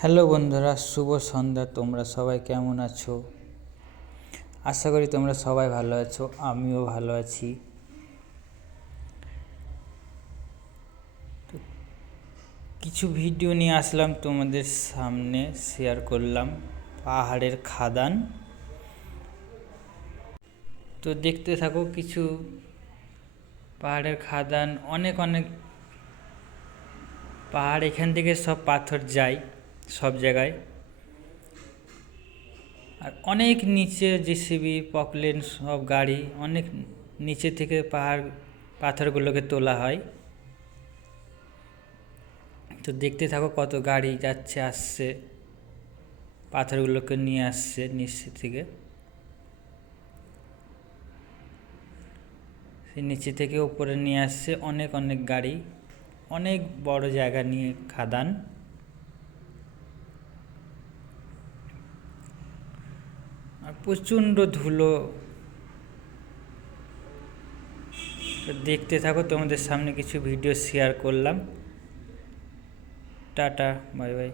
Hello বন্ধুরা, শুভ সন্ধ্যা। তোমরা সবাই কেমন আছো? আশা করি তোমরা সবাই ভালো আছো, আমিও ভালো আছি। কিছু ভিডিও নিয়ে আসলাম তোমাদের সামনে, শেয়ার করলাম পাহাড়ের খাদান। তো দেখতে থাকো। কিছু পাহাড়ের খাদান, অনেক অনেক পাহাড়, এখান থেকে সব পাথর যায় সব জায়গায়। আর অনেক নিচে জেসিবি, পকলেন, সব গাড়ি অনেক নিচে থেকে পাথরগুলোকে তোলা হয়। তো দেখতে থাকো কত গাড়ি যাচ্ছে আসছে, পাথরগুলোকে নিয়ে আসছে নিচ থেকে। সেই নিচে থেকে উপরে নিয়ে আসছে অনেক অনেক গাড়ি, অনেক বড় জায়গা নিয়ে খাদান। আর প্রচণ্ড ধুলো। দেখতে থাকো, তোমাদের সামনে কিছু ভিডিও শেয়ার করলাম। Tata, bye bye.